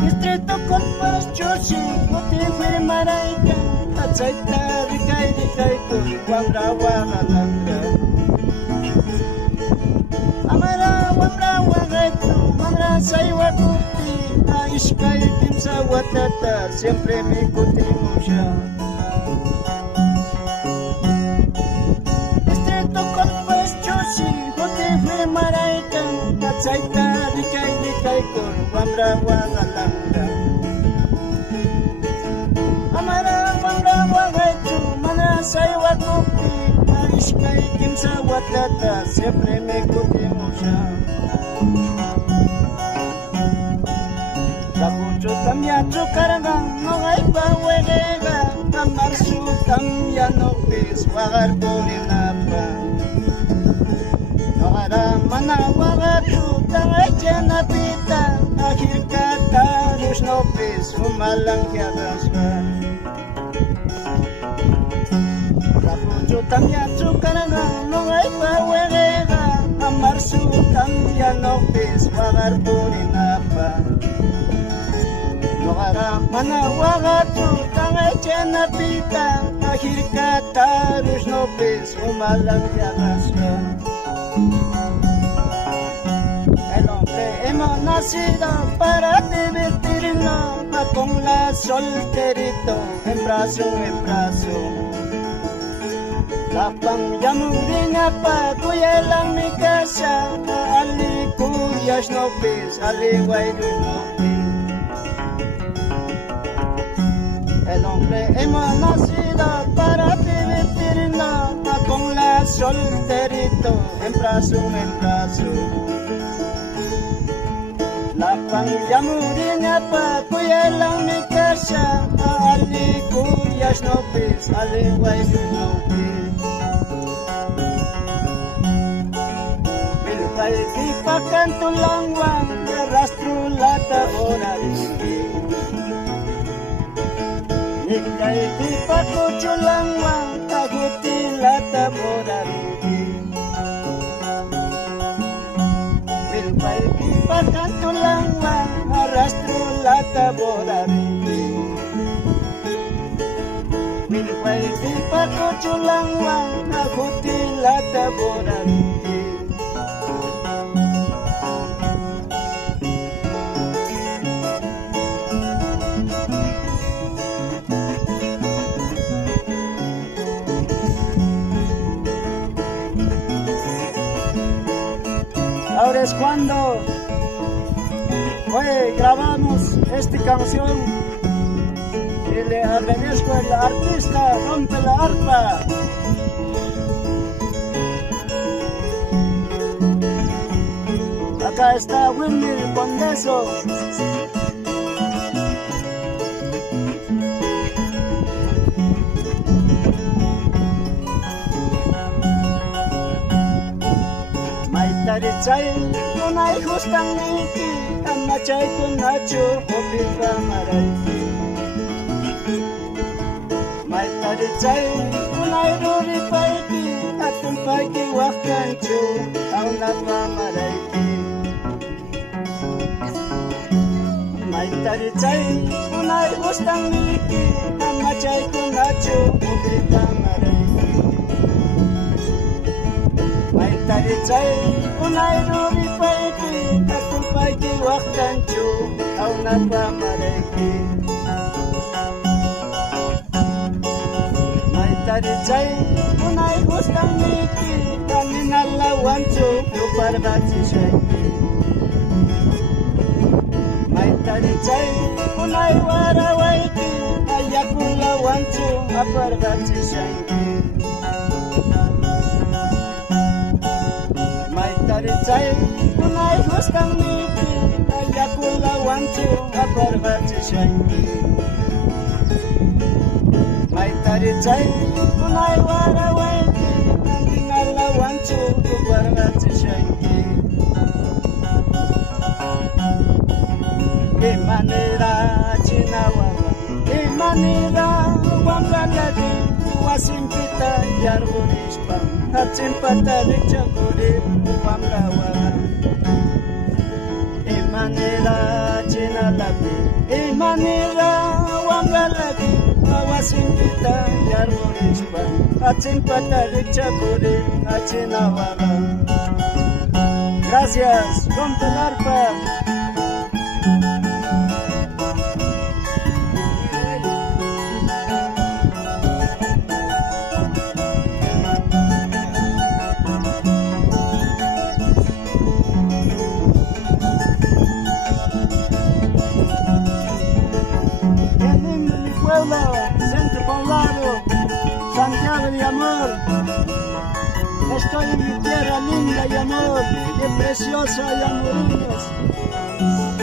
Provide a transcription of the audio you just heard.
Distrito con Pachuchi, Puti Firmaraika, Atzaita, Rikai, Rikai, Wamra, Wagalanga. Amara, Wamra, Wagaitu, Wamra, Saiwakuti, Aishkai, Kimsa, Watata, siempre mi kuti musha. Distrito con Pachuchi, Puti Firmaraika, Atzaita, Rikai, Rikai, Wamra, Wagalanga. Amara, Wamra, Wagaitu, Mana, Saiwakuti, Aishkai, Kimsa, Watata, siempre mi kuti musha. Takucho tamya chukaranga, Nogay pa wega, Amarsu tamya noktis, Wagar purinapa. Nogara mana wagatu, Tangay janapita, Akhir kata rus noktis, Umalang kiagasga. Takucho tamya chukaranga, Nogay pa wega, Amarsu tamya noktis, Wagar purinapa. Nogara mana wagatu, Tangay janapita, Akhir kata rus noktis, Umalang kiagasga. El hombre hemos nacido para divertirnos, con la solterito, en brazo en brazo. La pang yamurina pa kuyela mi casa, ali kuyas nopis, ali guayrus nopis. El hombre hemos nacido para divertirnos, con la solterito, en brazo en brazo. La familia murina pa kuyela mi casa, ali kuyas nopis, ali guayrus nopis. Milpay di pakan tulangwang, rastro lata orariki. Nikay di pakuchulangwang, taguti lata orariki. Milpay di pakan tulangwang, rastro lata orariki. Milpay di pakuchulangwang, taguti lata orariki. Ahora es cuando grabamos esta canción y le agradezco al artista Rompe la Arpa. Acá está Wilmer Condeso. Chay kunay hustang niki, amachay kunacho hopin kamarayti. May tarichay kunay ruri paiti, atong pagkiwakancho ang napamarayti. May tarichay kunay hustang niki, amachay kunacho hopin kamarayti. May tarichay kunay ruri paiti, atong pagkiwakancho ang napamarayti. May tarichay kunay hustang niki, kaninalawancho luparbatsishay. May tarichay kunay warawayti, ayakulawancho aparbatsishay. May tarichay kunay hustang niki, ayakulawancho aparbatsishay. May tarichay kunay warawayti, kaninalawancho luparbatsishay. De manera chinawawa, de manera wamlaladi, wasimpita yarburishpa, hatsimpata lichakuri wamlawaga. Imanera chinalapi, imanera wangalapi, awasimpita yarmurispa, achimpata richakuri, achinawala. Gracias, rompe el arpa. Centro Poblado, Santiago de amor. Estoy en mi tierra linda y amor, qué preciosa y amorosa.